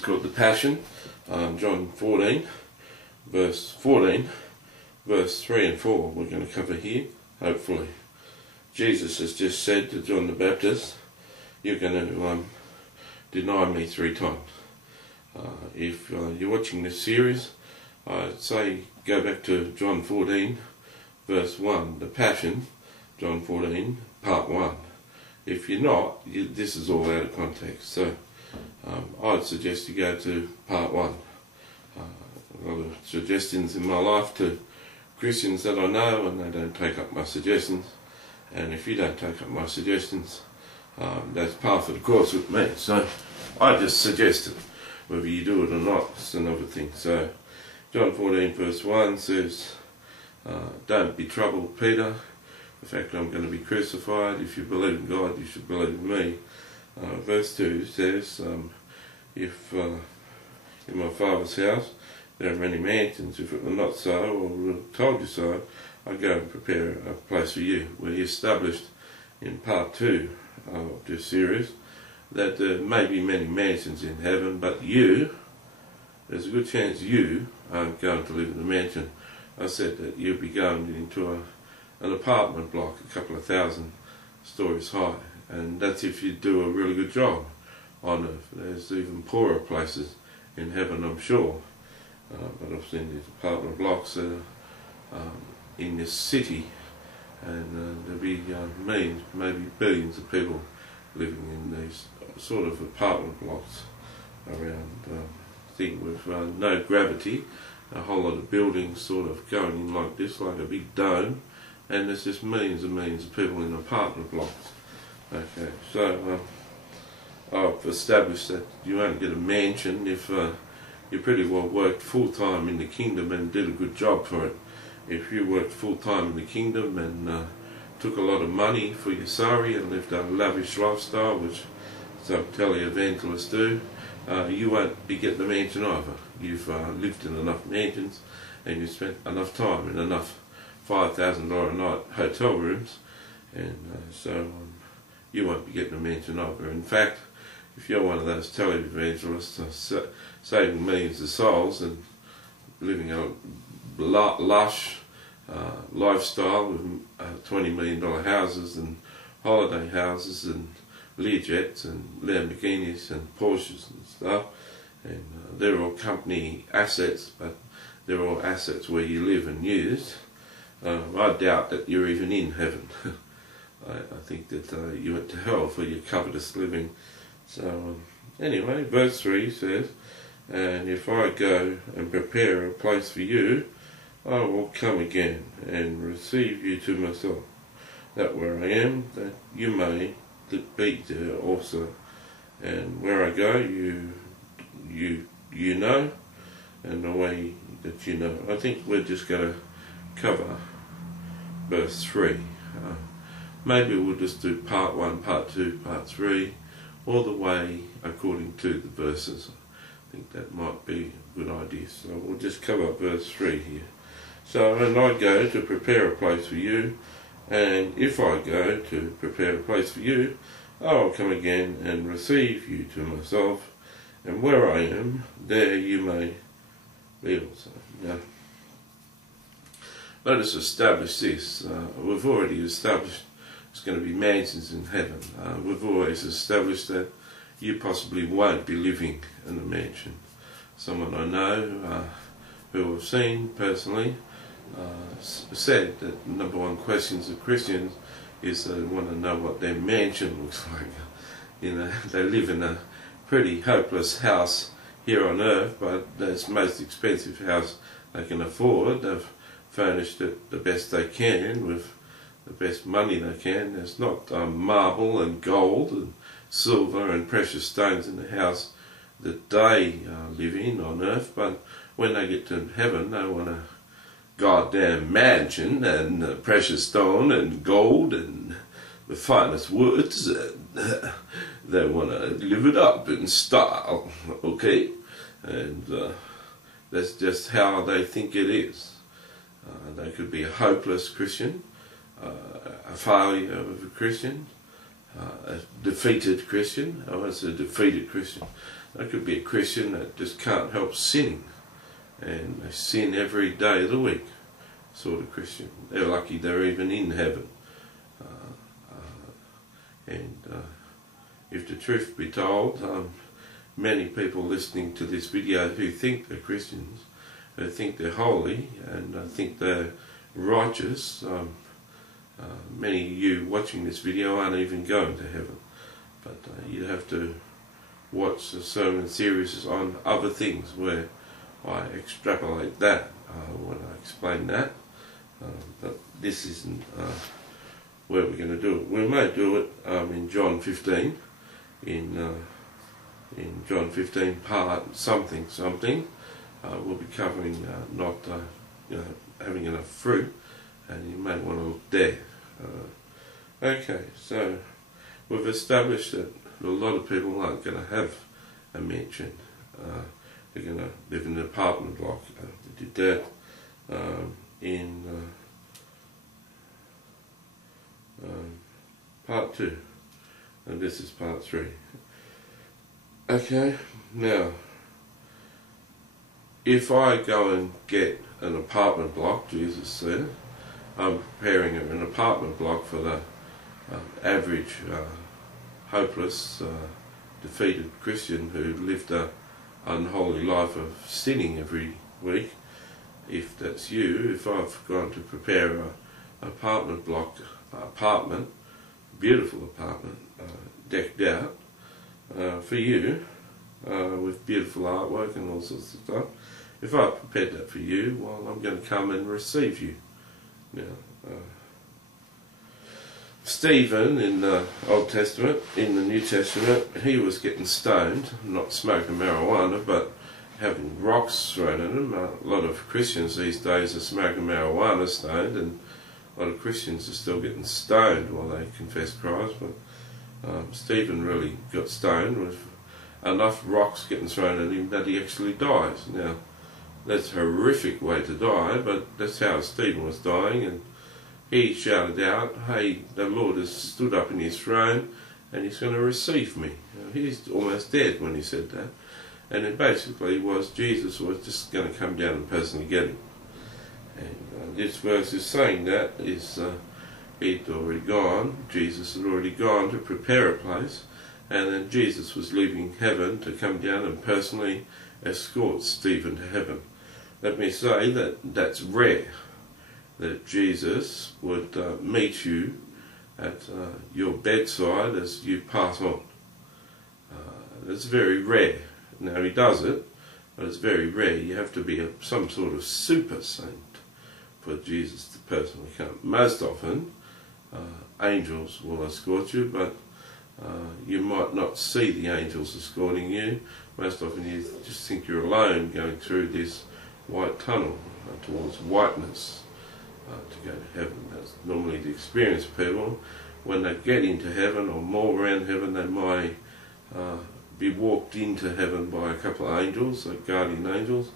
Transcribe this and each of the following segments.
It's called the Passion, John 14, verse 14, verse 3 and 4 we're going to cover here, hopefully. Jesus has just said to John the Baptist, you're going to deny me 3 times. If you're watching this series, I'd say go back to John 14, verse 1, the Passion, John 14, part 1. If you're not, this is all out of context. So I'd suggest you go to part 1. A lot of suggestions in my life to Christians that I know, and they don't take up my suggestions. And if you don't take up my suggestions, that's par for the course with me. So I just suggest it. Whether you do it or not, it's another thing. So John 14 verse 1 says, don't be troubled, Peter. The fact I'm going to be crucified. If you believe in God, you should believe in me. Verse 2 says, if in my Father's house there are many mansions, if it were not so, or would have told you so, I'd go and prepare a place for you. We established in part 2 of this series that there may be many mansions in heaven, but there's a good chance you aren't going to live in a mansion. I said that you'll be going into an apartment block a couple of thousand stories high, and that's if you do a really good job on earth. There's even poorer places in heaven, I'm sure, but I've seen these apartment blocks that are in this city, and there'll be millions, maybe billions of people living in these sort of apartment blocks around thing with no gravity, a whole lot of buildings sort of going in like this, like a big dome, and there's just millions and millions of people in apartment blocks. Okay, so I've established that you won't get a mansion if you pretty well worked full-time in the kingdom and did a good job for it. If you worked full-time in the kingdom and took a lot of money for your salary and lived a lavish lifestyle, which some televangelists do, you won't be getting a mansion either. You've lived in enough mansions and you spent enough time in enough $5,000 a night hotel rooms, and so you won't be getting a mansion either. In fact, if you're one of those televangelists saving millions of souls and living a lush lifestyle with $20 million houses and holiday houses and Learjets and Lamborghinis and Porsches and stuff, and they're all company assets, but they're all assets where you live and use. I doubt that you're even in heaven. I think that you went to hell for your covetous living. So anyway, verse 3 says, and if I go and prepare a place for you, I will come again and receive you to myself, that where I am, that you may be there also. And where I go, you know, and the way that you know. I think we're just going to cover verse 3. Maybe we'll just do part 1, part 2, part 3, all the way according to the verses. I think that might be a good idea. So we'll just cover verse 3 here. So, and I go to prepare a place for you, and if I go to prepare a place for you, I will come again and receive you to myself, and where I am, there you may be also. Now, let us establish this. We've already established there's going to be mansions in heaven. We've always established that you possibly won't be living in a mansion. Someone I know who I've seen personally said that the number one questions of Christians is they want to know what their mansion looks like. You know, they live in a pretty hopeless house here on earth, but that's the most expensive house they can afford. They've furnished it the best they can with the best money they can. There's not marble and gold and silver and precious stones in the house that they live in on earth, but when they get to heaven they want a goddamn mansion and precious stone and gold and the finest woods, and they want to live it up in style, okay? And that's just how they think it is. They could be a hopeless Christian, a failure of a Christian, a defeated Christian. I was a defeated Christian. They could be a Christian that just can't help sinning, and they sin every day of the week, sort of Christian. They're lucky they're even in heaven. If the truth be told, many people listening to this video who think they're Christians, who think they're holy and think they're righteous, many of you watching this video aren't even going to heaven. But you have to watch the sermon series on other things where I extrapolate that when I explain that. But this isn't where we're going to do it. We may do it in John 15, in John 15 part something. We'll be covering not having enough fruit, and you may want to look there. Okay, so we've established that a lot of people aren't going to have a mansion. They're going to live in an apartment block. We did that in part 2, and this is part 3. Okay, now if I go and get an apartment block, Jesus said, I'm preparing an apartment block for the average hopeless, defeated Christian who lived an unholy life of sinning every week. If that's you, if I've gone to prepare an apartment block, beautiful apartment, decked out for you, with beautiful artwork and all sorts of stuff, if I've prepared that for you, well, I'm going to come and receive you. Now, Stephen in the Old Testament, in the New Testament, he was getting stoned, not smoking marijuana, but having rocks thrown at him. A lot of Christians these days are smoking marijuana stoned, and a lot of Christians are still getting stoned while they confess Christ. But Stephen really got stoned with enough rocks getting thrown at him that he actually dies. Now, that's a horrific way to die, but that's how Stephen was dying, and he shouted out, hey, the Lord has stood up in his throne and he's going to receive me. He's almost dead when he said that. And it basically was Jesus was just going to come down and personally get him. And this verse is saying that is he'd already gone, Jesus had already gone to prepare a place, and then Jesus was leaving heaven to come down and personally escort Stephen to heaven. Let me say that that's rare, that Jesus would meet you at your bedside as you pass on. It's very rare. Now, he does it, but it's very rare. You have to be some sort of super saint for Jesus to personally come. Most often, angels will escort you, but you might not see the angels escorting you. Most often you just think you're alone going through this white tunnel towards whiteness to go to heaven. That's normally the experience of people. When they get into heaven or more around heaven, they might be walked into heaven by a couple of angels, like guardian angels,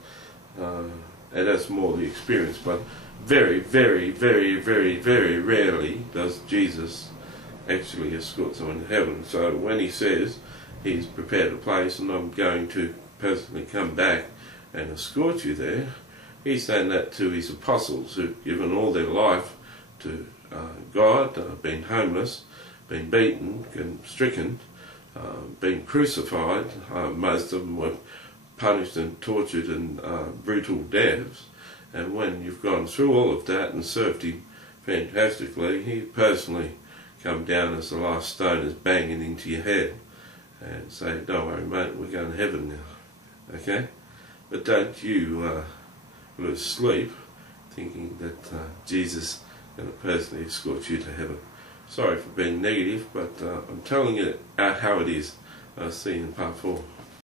and that's more the experience. But very, very, very, very, very rarely does Jesus actually escort someone to heaven. So when he says he's prepared a place and I'm going to personally come back and escort you there, he's saying that to his apostles who've given all their life to God, been homeless, been beaten and stricken, been crucified. Most of them were punished and tortured and brutal deaths. And when you've gone through all of that and served him fantastically, he personally come down as the last stone is banging into your head and say, don't worry mate, we're going to heaven now. Okay? But don't you lose sleep thinking that Jesus is going to personally escort you to heaven. Sorry for being negative, but I'm telling you how it is. I'll see you in part 4.